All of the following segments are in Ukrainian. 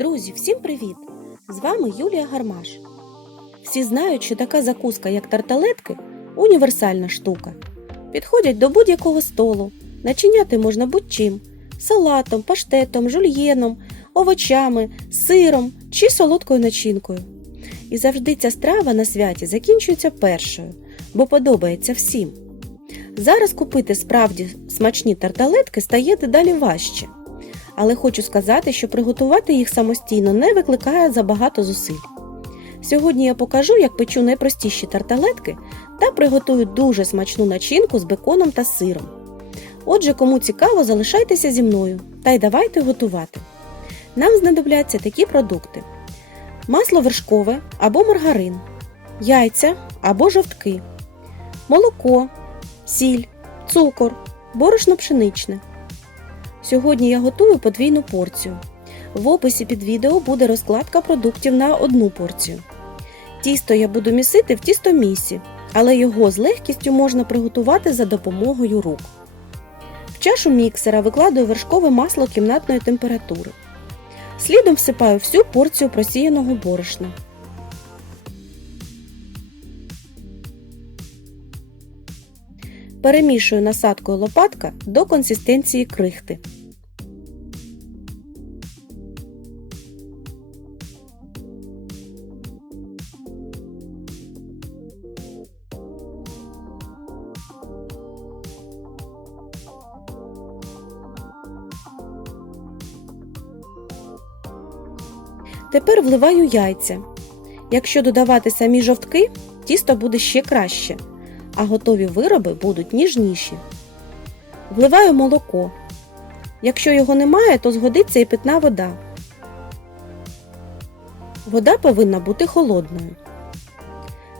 Друзі, всім привіт! З вами Юлія Гармаш. Всі знають, що така закуска, як тарталетки, універсальна штука. Підходять до будь-якого столу. Начиняти можна будь-чим салатом, паштетом, жульєном, овочами, сиром чи солодкою начинкою. І завжди ця страва на святі закінчується першою, бо подобається всім. Зараз купити справді смачні тарталетки стає дедалі важче. Але хочу сказати, що приготувати їх самостійно не викликає забагато зусиль. Сьогодні я покажу, як печу найпростіші тарталетки та приготую дуже смачну начинку з беконом та сиром. Отже, кому цікаво, залишайтеся зі мною та й давайте готувати. Нам знадобляться такі продукти: масло вершкове або маргарин, яйця або жовтки, молоко, сіль, цукор, борошно пшеничне. Сьогодні я готую подвійну порцію. В описі під відео буде розкладка продуктів на одну порцію. Тісто я буду місити в тістомісі, але його з легкістю можна приготувати за допомогою рук. В чашу міксера викладаю вершкове масло кімнатної температури. Слідом всипаю всю порцію просіяного борошна. Перемішую насадкою лопатка до консистенції крихти. Тепер вливаю яйця. Якщо додавати самі жовтки, тісто буде ще краще, а готові вироби будуть ніжніші. Вливаю молоко. Якщо його немає, то згодиться і питна вода. Вода повинна бути холодною.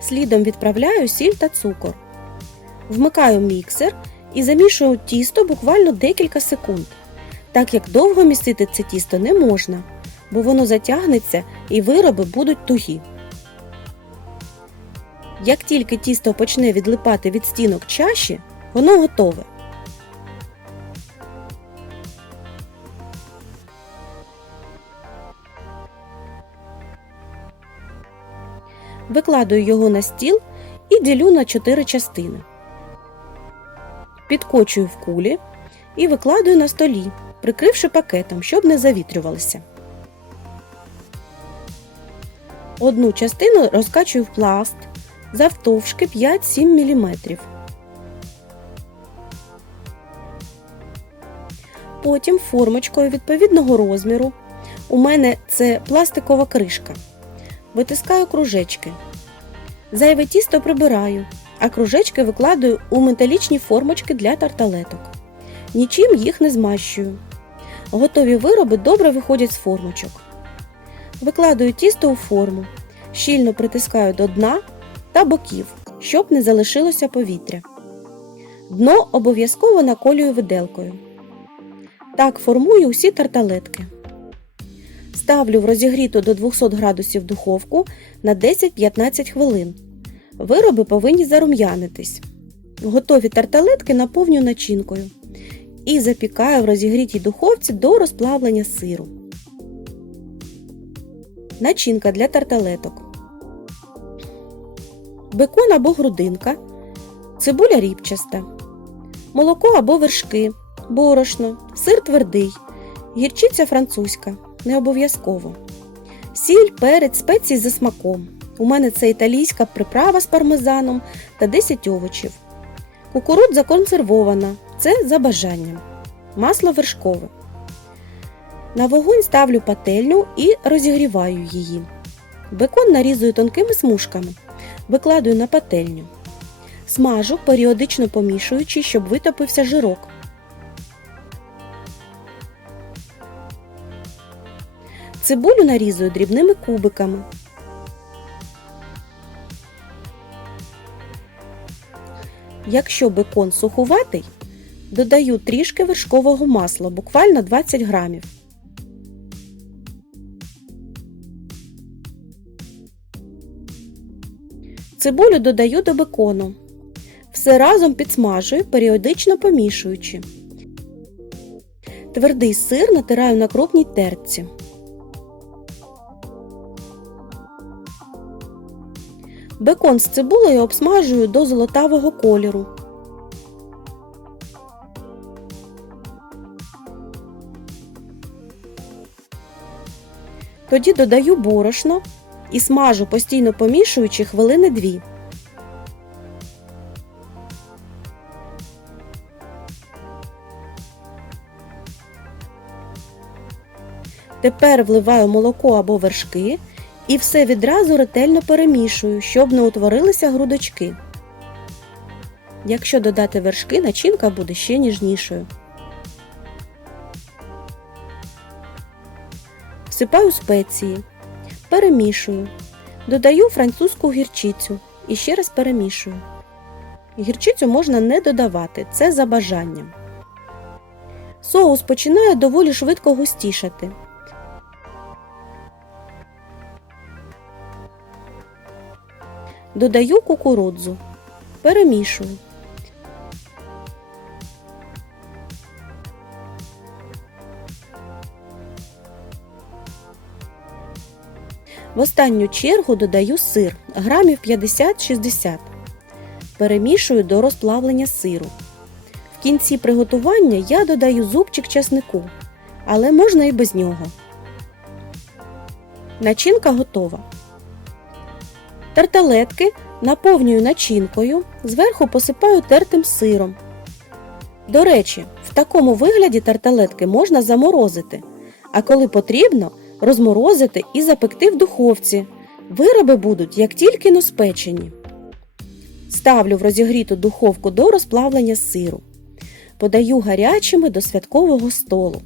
Слідом відправляю сіль та цукор. Вмикаю міксер і замішую тісто буквально декілька секунд. Так як довго місити це тісто не можна, бо воно затягнеться і вироби будуть тугі. Як тільки тісто почне відлипати від стінок чаші, воно готове. Викладаю його на стіл і ділю на 4 частини. Підкочую в кулі і викладаю на столі, прикривши пакетом, щоб не завітрювалися. Одну частину розкачую в пласт завтовшки 5-7 мм. Потім формочкою відповідного розміру. У мене це пластикова кришка. Витискаю кружечки. Зайве тісто прибираю, а кружечки викладаю у металічні формочки для тарталеток. Нічим їх не змащую. Готові вироби добре виходять з формочок. Викладаю тісто у форму, щільно притискаю до дна та боків, щоб не залишилося повітря. Дно обов'язково наколюю виделкою. Так формую усі тарталетки. Ставлю в розігріту до 200 градусів духовку на 10-15 хвилин. Вироби повинні зарум'янитись. Готові тарталетки наповню начинкою і запікаю в розігрітій духовці до розплавлення сиру. Начинка для тарталеток. Бекон або грудинка, цибуля рібчаста, молоко або вершки, борошно, сир твердий, гірчиця французька. Не обов'язково. Сіль, перець, спеції за смаком. У мене це італійська приправа з пармезаном та 10 овочів. Кукурудза консервована. Це за бажанням. Масло вершкове. На вогонь ставлю пательню і розігріваю її. Бекон нарізую тонкими смужками. Викладаю на пательню. Смажу, періодично помішуючи, щоб витопився жирок. Цибулю нарізую дрібними кубиками. Якщо бекон сухуватий, додаю трішки вершкового масла, буквально 20 грамів. Цибулю додаю до бекону. Все разом підсмажую, періодично помішуючи. Твердий сир натираю на крупній терці. Бекон з цибулею обсмажую до золотавого кольору. Тоді додаю борошно і смажу, постійно помішуючи хвилини дві. Тепер вливаю молоко або вершки і все відразу ретельно перемішую, щоб не утворилися грудочки. Якщо додати вершки, начинка буде ще ніжнішою. Всипаю спеції, перемішую, додаю французьку гірчицю і ще раз перемішую. Гірчицю можна не додавати, це за бажанням. Соус починає доволі швидко густішати. Додаю кукурудзу. Перемішую. В останню чергу додаю сир грамів 50-60. Перемішую до розплавлення сиру. В кінці приготування я додаю зубчик часнику, але можна і без нього. Начинка готова. Тарталетки наповнюю начинкою, зверху посипаю тертим сиром. До речі, в такому вигляді тарталетки можна заморозити, а коли потрібно, розморозити і запекти в духовці. Вироби будуть як тільки но спечені. Ставлю в розігріту духовку до розплавлення сиру. Подаю гарячими до святкового столу.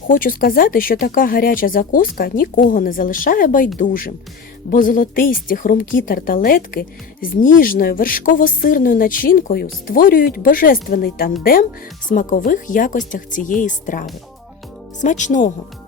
Хочу сказати, що така гаряча закуска нікого не залишає байдужим, бо золотисті хрумкі тарталетки з ніжною вершково-сирною начинкою створюють божественний тандем в смакових якостях цієї страви. Смачного!